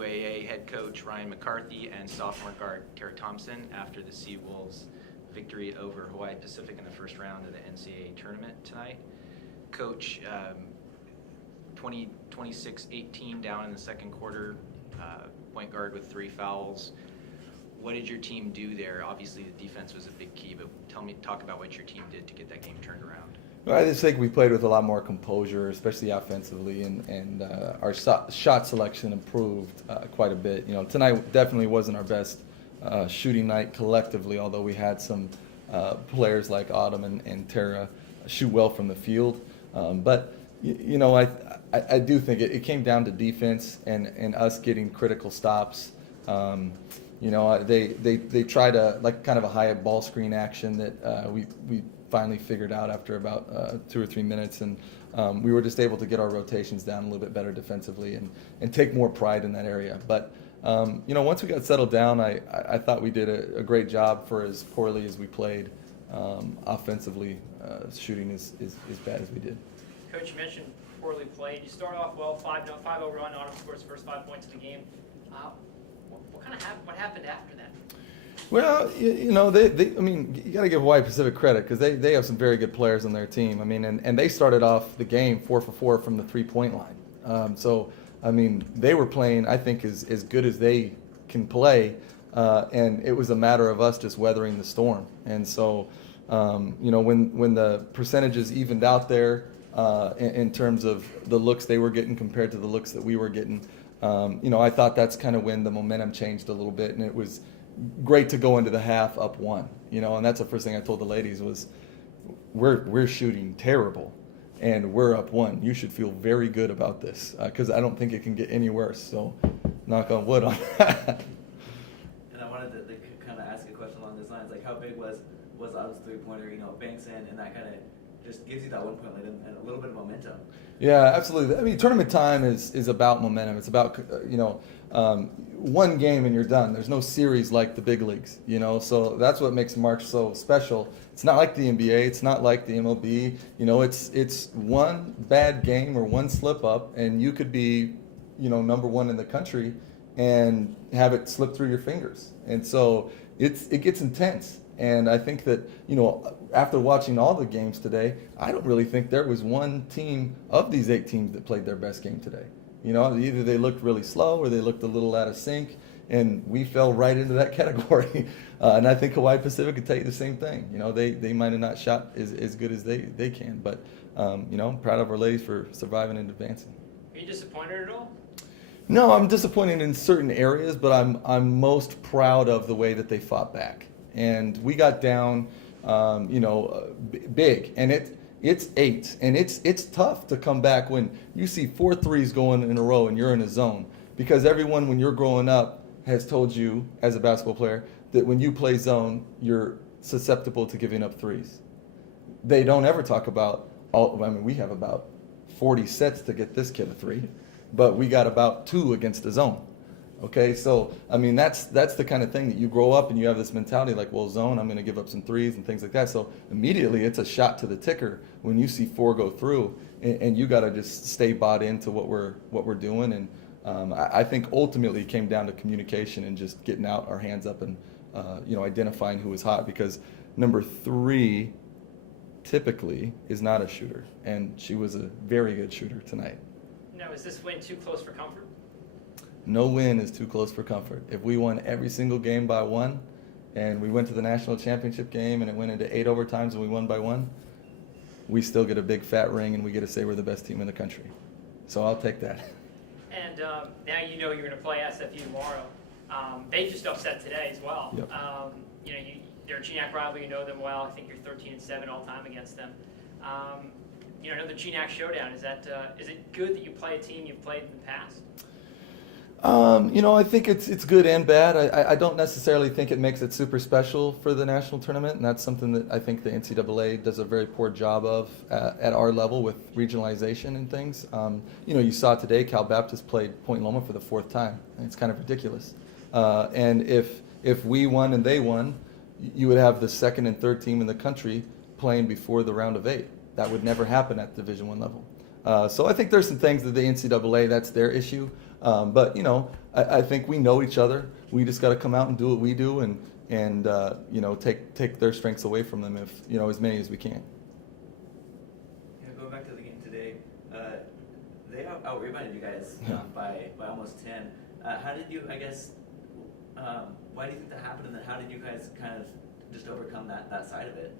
UAA head coach Ryan McCarthy and sophomore guard Tara Thompson after the Seawolves' victory over Hawaii Pacific in the first round of the NCAA tournament tonight. Coach, 26-18 down in the second quarter, point guard with 3 fouls. What did your team do there? Obviously, the defense was a big key, but talk about what your team did to get that game turned around. Well, I just think we played with a lot more composure, especially offensively, and our shot selection improved quite a bit. You know, tonight definitely wasn't our best shooting night collectively, although we had some players like Autumn and Tara shoot well from the field. But you know, I do think it came down to defense and us getting critical stops. You know, they tried like kind of a high ball screen action that we finally figured out after about 2 or 3 minutes, and we were just able to get our rotations down a little bit better defensively and take more pride in that area. But you know, once we got settled down, I thought we did a great job for as poorly as we played offensively, shooting as bad as we did. Coach, you mentioned poorly played. You start off well, 5-0 run. Autumn scores first 5 points of the game. What happened after that? Well, you know, I mean, you got to give Hawaii Pacific credit because they have some very good players on their team. I mean, and they started off the game 4 for 4 from the 3-point line. So, I mean, they were playing, I think, as good as they can play, and it was a matter of us just weathering the storm. And so, you know, when the percentages evened out there in terms of the looks they were getting compared to the looks that we were getting, you know, I thought that's kind of when the momentum changed a little bit, and it was great to go into the half up 1, you know, and that's the first thing I told the ladies was, we're shooting terrible, and we're up 1. You should feel very good about this because I don't think it can get any worse. So, knock on wood on that. And I wanted to kind of ask a question along these lines, like how big was Autumn's 3-pointer? You know, banks in, and that kind of just gives you that 1 point lead and a little bit of momentum. Yeah, absolutely. I mean, tournament time is about momentum. It's about, you know, one game and you're done. There's no series like the big leagues, you know, so that's what makes March so special. It's not like the NBA. It's not like the MLB. You know, it's one bad game or one slip up, and you could be, you know, number 1 in the country and have it slip through your fingers. And so it gets intense. And I think that, you know, after watching all the games today, I don't really think there was one team of these 8 teams that played their best game today. You know, either they looked really slow or they looked a little out of sync, and we fell right into that category. And I think Hawaii Pacific could tell you the same thing. You know, they might have not shot as good as they can, but, you know, I'm proud of our ladies for surviving and advancing. Are you disappointed at all? No, I'm disappointed in certain areas, but I'm most proud of the way that they fought back. And we got down, you know, big, and it's 8, and it's tough to come back when you see 4 threes going in a row and you're in a zone, because everyone when you're growing up has told you as a basketball player that when you play zone you're susceptible to giving up threes. They don't ever talk about I mean, we have about 40 sets to get this kid a 3, but we got about 2 against the zone. Okay, so I mean that's the kind of thing that you grow up and you have this mentality like, well, zone, I'm going to give up some threes and things like that. So immediately it's a shot to the ticker when you see 4 go through, and you got to just stay bought into what we're doing. And I think ultimately it came down to communication and just getting out our hands up and you know, identifying who was hot, because number 3 typically is not a shooter, and she was a very good shooter tonight. Now, is this win too close for comfort? No win is too close for comfort. If we won every single game by 1, and we went to the national championship game and it went into 8 overtimes and we won by 1, we still get a big fat ring and we get to say we're the best team in the country. So I'll take that. And now you know you're going to play SFU tomorrow. They just upset today as well. Yep. You know, they're a GNAC rival. You know them well. I think you're 13-7 all time against them. You know, another GNAC showdown. Is it good that you play a team you've played in the past? You know, I think it's good and bad. I don't necessarily think it makes it super special for the national tournament, and that's something that I think the NCAA does a very poor job of at our level with regionalization and things. You know, you saw today Cal Baptist played Point Loma for the 4th time, and it's kind of ridiculous. And if we won and they won, you would have the 2nd and 3rd team in the country playing before the round of 8. That would never happen at Division I level. So I think there's some things that the NCAA, that's their issue. But you know, I think we know each other. We just got to come out and do what we do, and you know, take their strengths away from them, if you know, as many as we can. Yeah, going back to the game today, they out-rebounded you guys by almost 10. How did you, I guess, why do you think that happened, and then how did you guys kind of just overcome that side of it?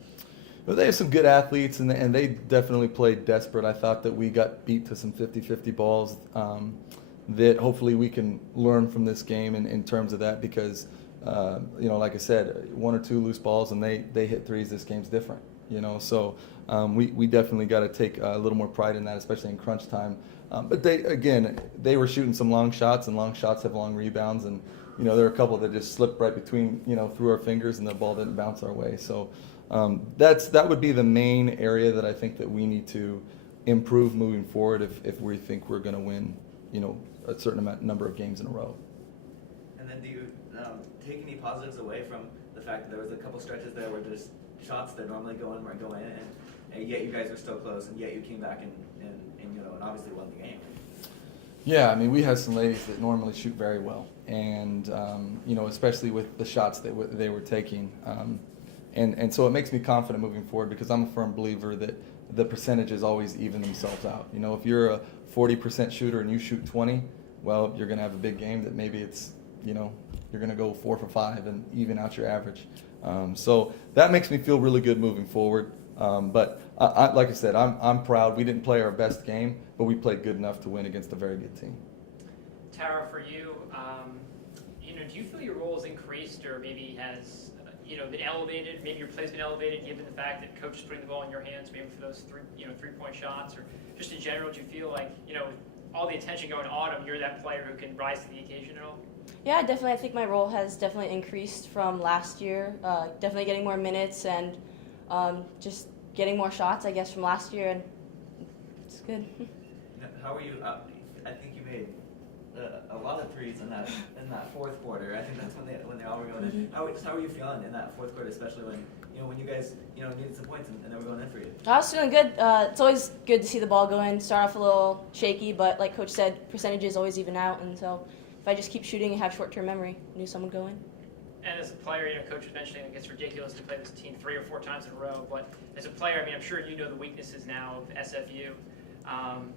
But they have some good athletes, and they definitely played desperate. I thought that we got beat to some 50-50 balls that hopefully we can learn from this game in terms of that, because, you know, like I said, 1 or 2 loose balls and they hit threes. This game's different, you know. So we definitely got to take a little more pride in that, especially in crunch time. But they were shooting some long shots, and long shots have long rebounds, and you know, there were a couple that just slipped right between, you know, through our fingers, and the ball didn't bounce our way. So that would be the main area that I think that we need to improve moving forward if we think we're going to win, you know, a certain number of games in a row. And then do you take any positives away from the fact that there was a couple stretches there where just shots that normally go in weren't going in, and yet you guys were still close, and yet you came back and you know, and obviously won the game? Yeah, I mean, we had some ladies that normally shoot very well, and you know, especially with the shots that they were taking, and so it makes me confident moving forward, because I'm a firm believer that the percentages always even themselves out. You know, if you're a 40% shooter and you shoot 20, well, you're going to have a big game that maybe it's, you know, you're going to go 4 for 5 and even out your average. So that makes me feel really good moving forward. But like I said, I'm proud. We didn't play our best game, but we played good enough to win against a very good team. Tara, for you, you know, do you feel your role has increased, or maybe has you know, been elevated? Maybe your play's been elevated, given the fact that coach is putting the ball in your hands, maybe for those 3-point shots, or just in general, do you feel like, you know, all the attention going on him, you're that player who can rise to the occasion at all? Yeah, definitely. I think my role has definitely increased from last year. Definitely getting more minutes and just getting more shots, I guess, from last year, and it's good. How are you? I think you made a lot of threes in that fourth quarter. I think that's when they all were going in. How are you feeling in that fourth quarter, especially when you guys needed some points and they were going in for you? I was feeling good. It's always good to see the ball go in. Start off a little shaky, but like Coach said, percentages always even out, and so if I just keep shooting and have short-term memory, I knew someone would go in. And as a player, you know, Coach was mentioning it gets ridiculous to play this team 3 or 4 times in a row. But as a player, I mean, I'm sure you know the weaknesses now of SFU,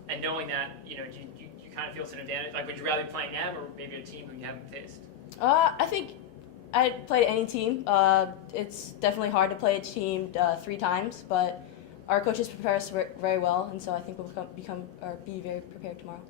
and knowing that, you know, you kind of feel it's an advantage. Like, would you rather be playing them or maybe a team who you haven't faced? I think I'd play any team. It's definitely hard to play a team 3 times, but our coaches prepare us very well, and so I think we'll be very prepared tomorrow.